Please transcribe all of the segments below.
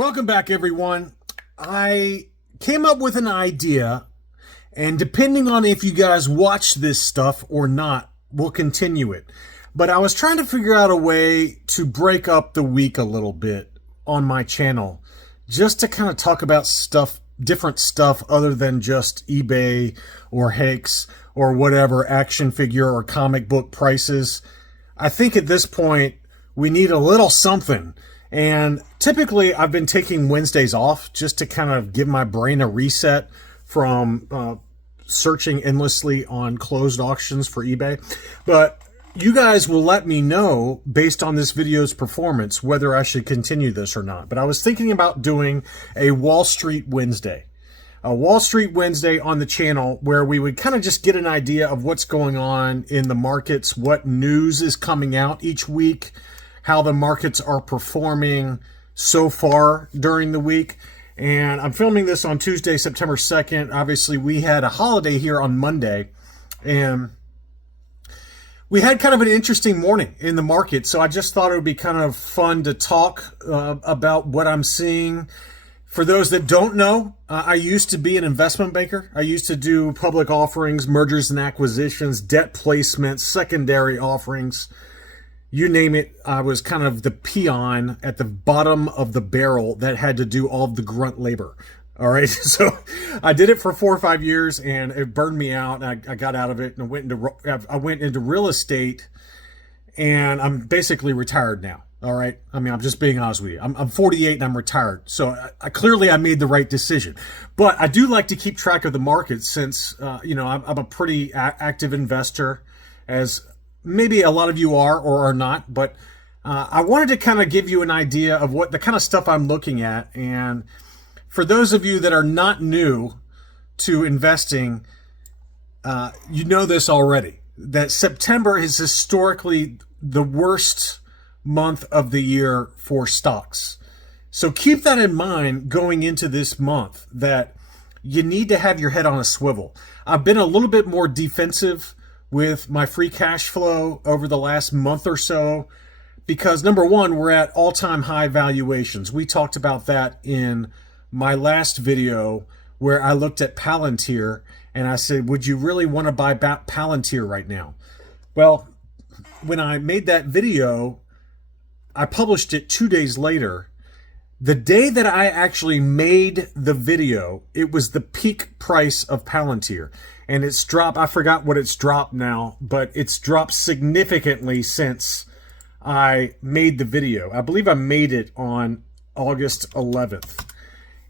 Welcome back, everyone. I came up with an idea, and depending on if you guys watch this stuff or not, we'll continue it. But I was trying to figure out a way to break up the week a little bit on my channel, just to kind of talk about stuff, different stuff other than just eBay or Hakes or whatever action figure or comic book prices. I think at this point we need a little something. And typically I've been taking Wednesdays off just to kind of give my brain a reset from searching endlessly on closed auctions for eBay. But you guys will let me know based on this video's performance whether I should continue this or not. But I was thinking about doing a Wall Street Wednesday. A Wall Street Wednesday on the channel where we would kind of just get an idea of what's going on in the markets, what news is coming out each week, how the markets are performing so far during the week. And I'm filming this on Tuesday, September 2nd. Obviously, we had a holiday here on Monday, and we had kind of an interesting morning in the market. So I just thought it would be kind of fun to talk about what I'm seeing. For those that don't know, I used to be an investment banker. I used to do public offerings, mergers and acquisitions, debt placements, secondary offerings. You name it, I was kind of the peon at the bottom of the barrel that had to do all of the grunt labor. All right, so I did it for 4 or 5 years, and it burned me out. And I got out of it, and I went into real estate, and I'm basically retired now. All right, I mean, I'm just being honest with you. I'm 48 and I'm retired, so I made the right decision. But I do like to keep track of the market since I'm a pretty active investor, as maybe a lot of you are or are not, but I wanted to kind of give you an idea of what the kind of stuff I'm looking at. And for those of you that are not new to investing, you know this already, that September is historically the worst month of the year for stocks. So keep that in mind going into this month, that you need to have your head on a swivel. I've been a little bit more defensive with my free cash flow over the last month or so, because number one, we're at all-time high valuations. We talked about that in my last video where I looked at Palantir and I said, would you really want to buy Palantir right now? Well, when I made that video, I published it 2 days later. The day that I actually made the video, it was the peak price of Palantir. And it's dropped, I forgot what it's dropped now, but it's dropped significantly since I made the video. I believe I made it on August 11th.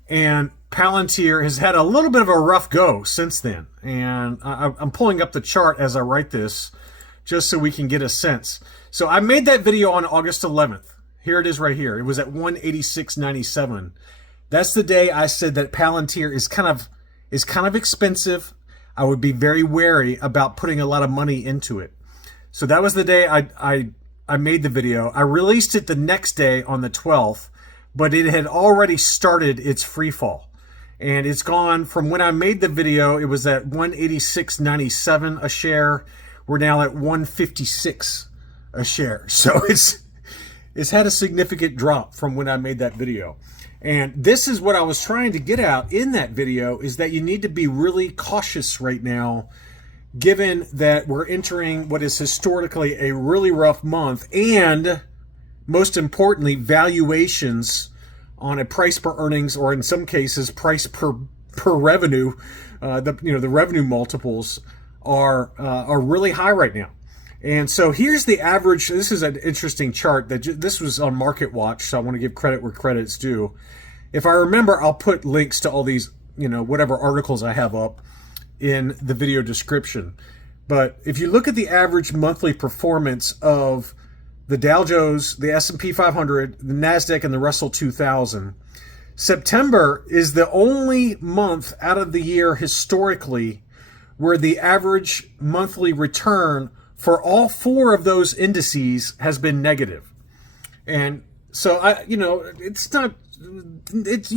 And Palantir has had a little bit of a rough go since then. And I'm pulling up the chart as I write this, just so we can get a sense. So I made that video on August 11th. Here it is right here. It was at 186.97. That's the day I said that Palantir is kind of expensive. I would be very wary about putting a lot of money into it. So that was the day I made the video. I released it the next day on the 12th, but it had already started its free fall. And it's gone from when I made the video, it was at 186.97 a share. We're now at 156 a share. So it's had a significant drop from when I made that video. And this is what I was trying to get out in that video, is that you need to be really cautious right now, given that we're entering what is historically a really rough month, and most importantly, valuations on a price per earnings, or in some cases price per revenue, the revenue multiples are really high right now. And so here's the average. This is an interesting chart that this was on Market Watch, so I want to give credit where credit's due. If I remember, I'll put links to all these, whatever articles I have up in the video description. But if you look at the average monthly performance of the Dow Jones, the S&P 500, the NASDAQ, and the Russell 2000, September is the only month out of the year historically where the average monthly return for all 4 of those indices has been negative. And so you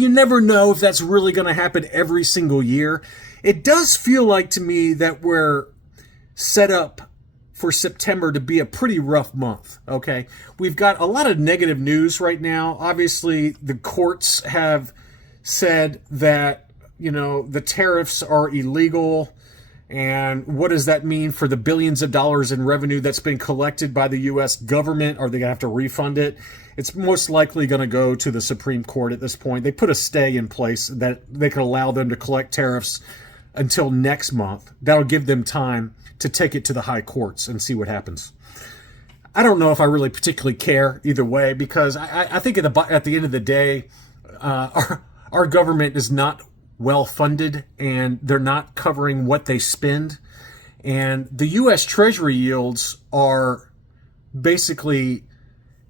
never know if that's really going to happen every single year. It does feel like to me that we're set up for September to be a pretty rough month. Okay, we've got a lot of negative news right now. Obviously, the courts have said that, the tariffs are illegal. And what does that mean for the billions of dollars in revenue that's been collected by the U.S. government? Are they going to have to refund it? It's most likely going to go to the Supreme Court at this point. They put a stay in place that they could allow them to collect tariffs until next month. That'll give them time to take it to the high courts and see what happens. I don't know if I really particularly care either way, because I think at the end of the day, our government is not well funded, and they're not covering what they spend. And the U.S. Treasury yields are basically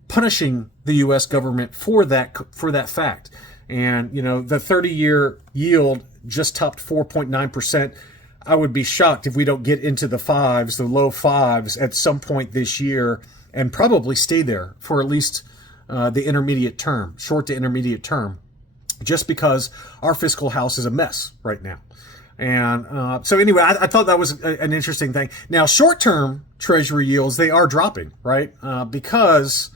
punishing the U.S. government for that fact. And, the 30-year yield just topped 4.9%. I would be shocked if we don't get into the low fives at some point this year, and probably stay there for at least the intermediate term, short to intermediate term, just because our fiscal house is a mess right now. And so anyway, I thought that was an interesting thing. Now, short-term Treasury yields, they are dropping, right? Because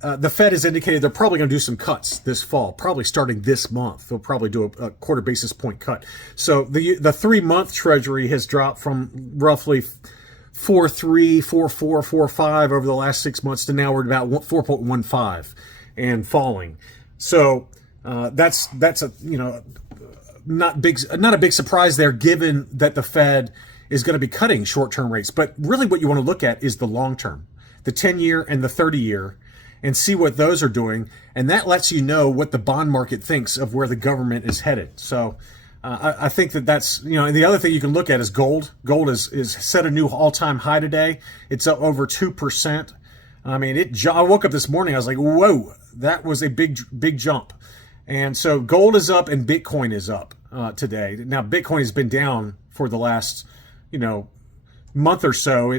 the Fed has indicated they're probably going to do some cuts this fall, probably starting this month. They'll probably do a quarter basis point cut. So the 3-month Treasury has dropped from roughly 4.3, 4.4, 4.5 over the last 6 months to now we're at about 4.15 and falling. So that's a not a big surprise there, given that the Fed is going to be cutting short-term rates. But really, what you want to look at is the long-term, the 10-year and the 30-year, and see what those are doing, and that lets you know what the bond market thinks of where the government is headed. So I think that's and the other thing you can look at is gold. Gold is set a new all-time high today. It's up over 2%. I mean, I woke up this morning, I was like, whoa, that was a big jump. And so gold is up and Bitcoin is up today. Now, Bitcoin has been down for the last, month or so.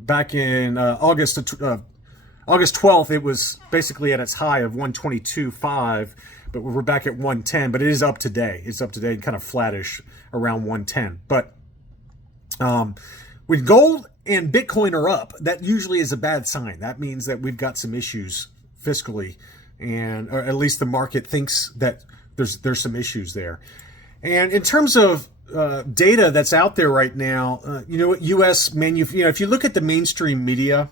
Back in August 12th, it was basically at its high of 122.5, but we're back at 110. But it is up today. It's up today, kind of flattish around 110. But when gold and Bitcoin are up, that usually is a bad sign. That means that we've got some issues fiscally, or at least the market thinks that there's some issues there. And in terms of data that's out there right now, U.S. if you look at the mainstream media,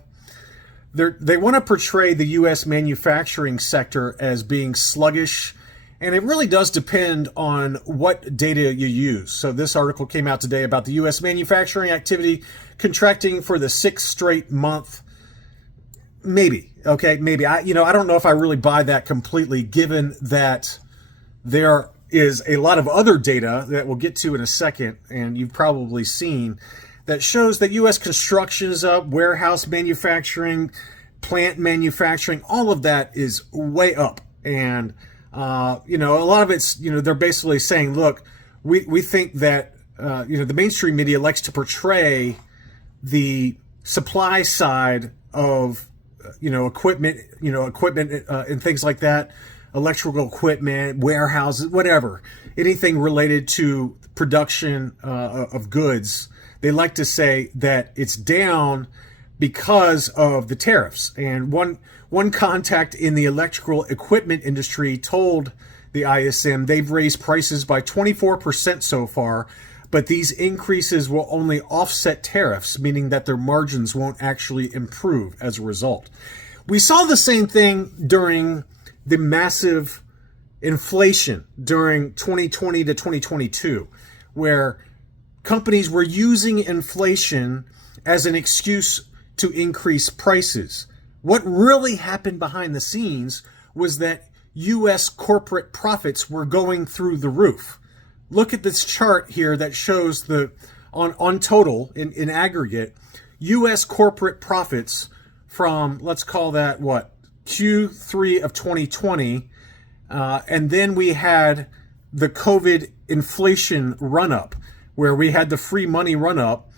they want to portray the U.S. manufacturing sector as being sluggish, and it really does depend on what data you use. So this article came out today about the U.S. manufacturing activity contracting for the 6th straight month. Maybe. Okay, maybe. I don't know if I really buy that completely, given that there is a lot of other data that we'll get to in a second, and you've probably seen, that shows that U.S. construction is up, warehouse manufacturing, plant manufacturing, all of that is way up. And, a lot of it's, they're basically saying, look, we think that, the mainstream media likes to portray the supply side of equipment, and things like that, electrical equipment, warehouses, whatever, anything related to production of goods. They like to say that it's down because of the tariffs. And one contact in the electrical equipment industry told the ISM they've raised prices by 24% so far, but these increases will only offset tariffs, meaning that their margins won't actually improve as a result. We saw the same thing during the massive inflation during 2020 to 2022, where companies were using inflation as an excuse to increase prices. What really happened behind the scenes was that U.S. corporate profits were going through the roof. Look at this chart here that shows on total, in aggregate, U.S. corporate profits from, let's call that Q3 of 2020, and then we had the COVID inflation run-up, where we had the free money run-up,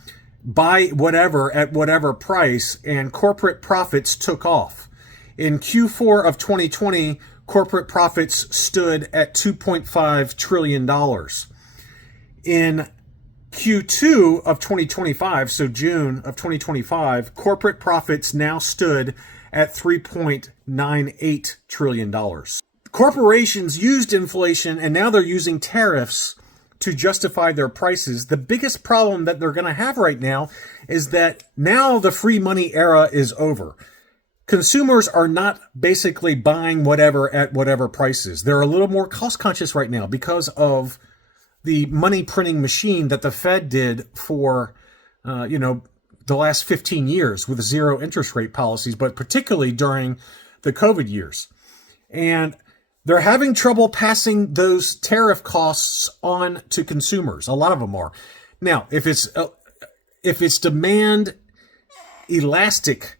buy whatever at whatever price, and corporate profits took off. In Q4 of 2020, corporate profits stood at $2.5 trillion. In Q2 of 2025, so June of 2025, corporate profits now stood at $3.98 trillion. Corporations used inflation and now they're using tariffs to justify their prices. The biggest problem that they're going to have right now is that now the free money era is over. Consumers are not basically buying whatever at whatever prices. They're a little more cost conscious right now because of the money printing machine that the Fed did for, the last 15 years with zero interest rate policies, but particularly during the COVID years. And they're having trouble passing those tariff costs on to consumers. A lot of them are. Now, if it's demand elastic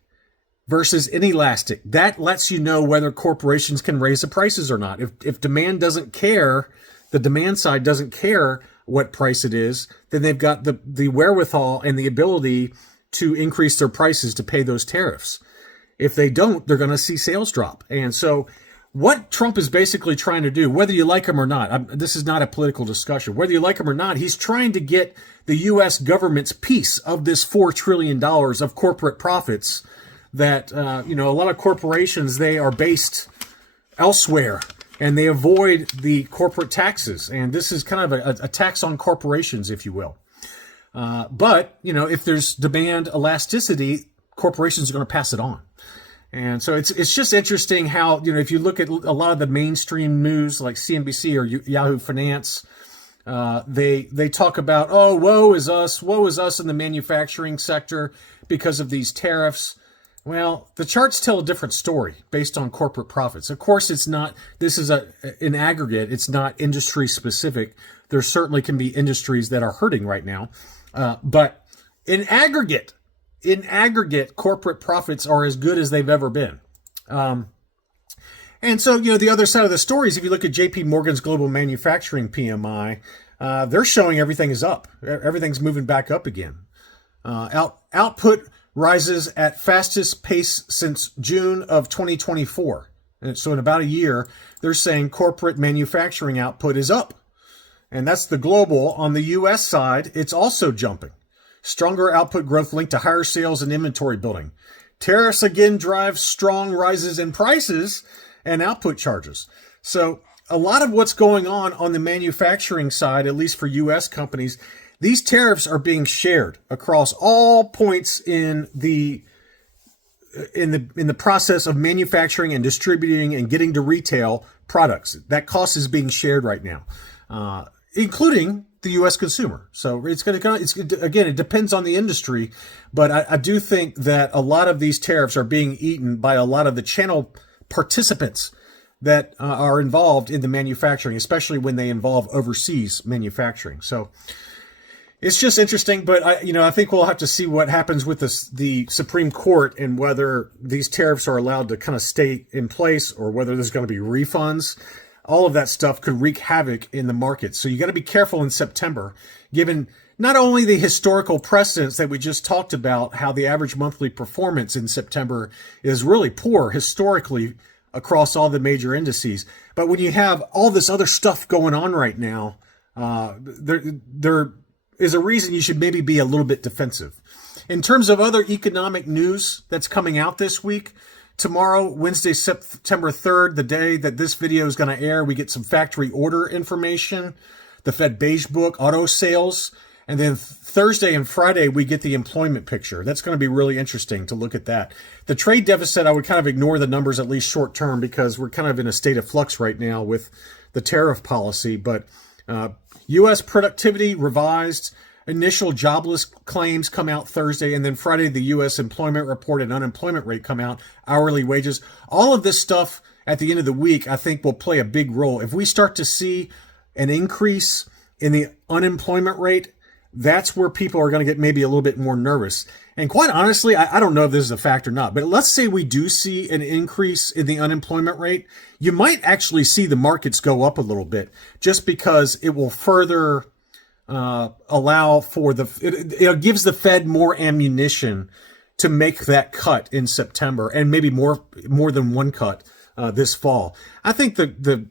versus inelastic, that lets you know whether corporations can raise the prices or not. If demand doesn't care, the demand side doesn't care what price it is, then they've got the wherewithal and the ability to increase their prices to pay those tariffs. If they don't, they're going to see sales drop. And so what Trump is basically trying to do, whether you like him or not, this is not a political discussion, whether you like him or not, he's trying to get the U.S. government's piece of this $4 trillion of corporate profits that, a lot of corporations, they are based elsewhere and they avoid the corporate taxes. And this is kind of a tax on corporations, if you will. But if there's demand elasticity, corporations are going to pass it on. And so it's just interesting how, if you look at a lot of the mainstream news like CNBC or Yahoo Finance, they talk about, woe is us in the manufacturing sector because of these tariffs. Well, the charts tell a different story based on corporate profits. Of course, this is an aggregate. It's not industry specific. There certainly can be industries that are hurting right now. But in aggregate, corporate profits are as good as they've ever been. And so, the other side of the story is if you look at JP Morgan's global manufacturing PMI, they're showing everything is up. Everything's moving back up again. Output rises at fastest pace since June of 2024. And so in about a year, they're saying corporate manufacturing output is up. And that's the global. On the U.S. side, it's also jumping. Stronger output growth linked to higher sales and inventory building. Tariffs again drive strong rises in prices and output charges. So a lot of what's going on the manufacturing side, at least for U.S. companies, these tariffs are being shared across all points in the process of manufacturing and distributing and getting to retail products. That cost is being shared right now, including the U.S. consumer. So it's again, it depends on the industry, but I do think that a lot of these tariffs are being eaten by a lot of the channel participants that are involved in the manufacturing, especially when they involve overseas manufacturing. So it's just interesting, but I think we'll have to see what happens with the Supreme Court and whether these tariffs are allowed to kind of stay in place or whether there's going to be refunds. All of that stuff could wreak havoc in the market. So you got to be careful in September, given not only the historical precedents that we just talked about, how the average monthly performance in September is really poor historically across all the major indices, but when you have all this other stuff going on right now, there is a reason you should maybe be a little bit defensive. In terms of other economic news that's coming out this week, tomorrow, Wednesday, September 3rd, the day that this video is going to air, we get some factory order information, the Fed Beige Book, auto sales, and then Thursday and Friday, we get the employment picture. That's going to be really interesting to look at that. The trade deficit, I would kind of ignore the numbers, at least short term, because we're kind of in a state of flux right now with the tariff policy, but U.S. productivity revised, initial jobless claims come out Thursday, and then Friday, the U.S. employment report and unemployment rate come out, hourly wages. All of this stuff at the end of the week, I think will play a big role. If we start to see an increase in the unemployment rate, that's where people are going to get maybe a little bit more nervous. And quite honestly, I don't know if this is a fact or not, but let's say we do see an increase in the unemployment rate, you might actually see the markets go up a little bit just because it will further allow for it gives the Fed more ammunition to make that cut in September and maybe more than one cut this fall. I think the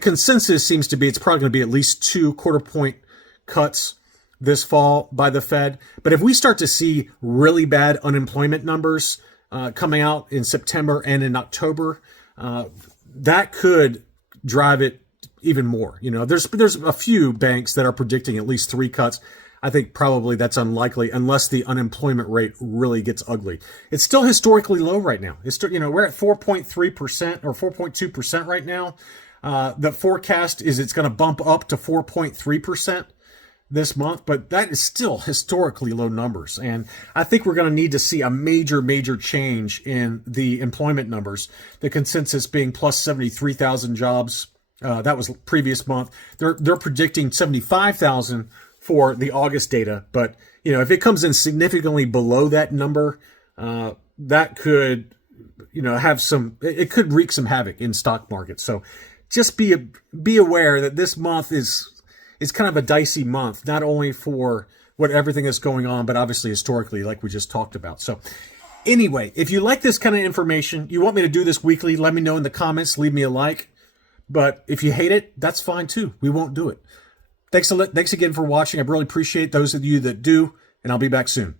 consensus seems to be it's probably going to be at least 2 quarter point cuts this fall by the Fed. But if we start to see really bad unemployment numbers coming out in September and in October, that could drive it even more. There's a few banks that are predicting at least 3 cuts. I think probably that's unlikely unless the unemployment rate really gets ugly. It's still historically low right now. It's still, we're at 4.3% or 4.2% right now. The forecast is it's going to bump up to 4.3% this month, but that is still historically low numbers. And I think we're going to need to see a major, major change in the employment numbers. The consensus being plus 73,000 jobs. That was previous month. They're predicting 75,000 for the August data. But, if it comes in significantly below that number, that could, it could wreak some havoc in stock markets. So just be aware that this month is kind of a dicey month, not only for what everything is going on, but obviously historically, like we just talked about. So anyway, if you like this kind of information, you want me to do this weekly, let me know in the comments, leave me a like. But if you hate it, that's fine too. We won't do it. Thanks again for watching. I really appreciate those of you that do, and I'll be back soon.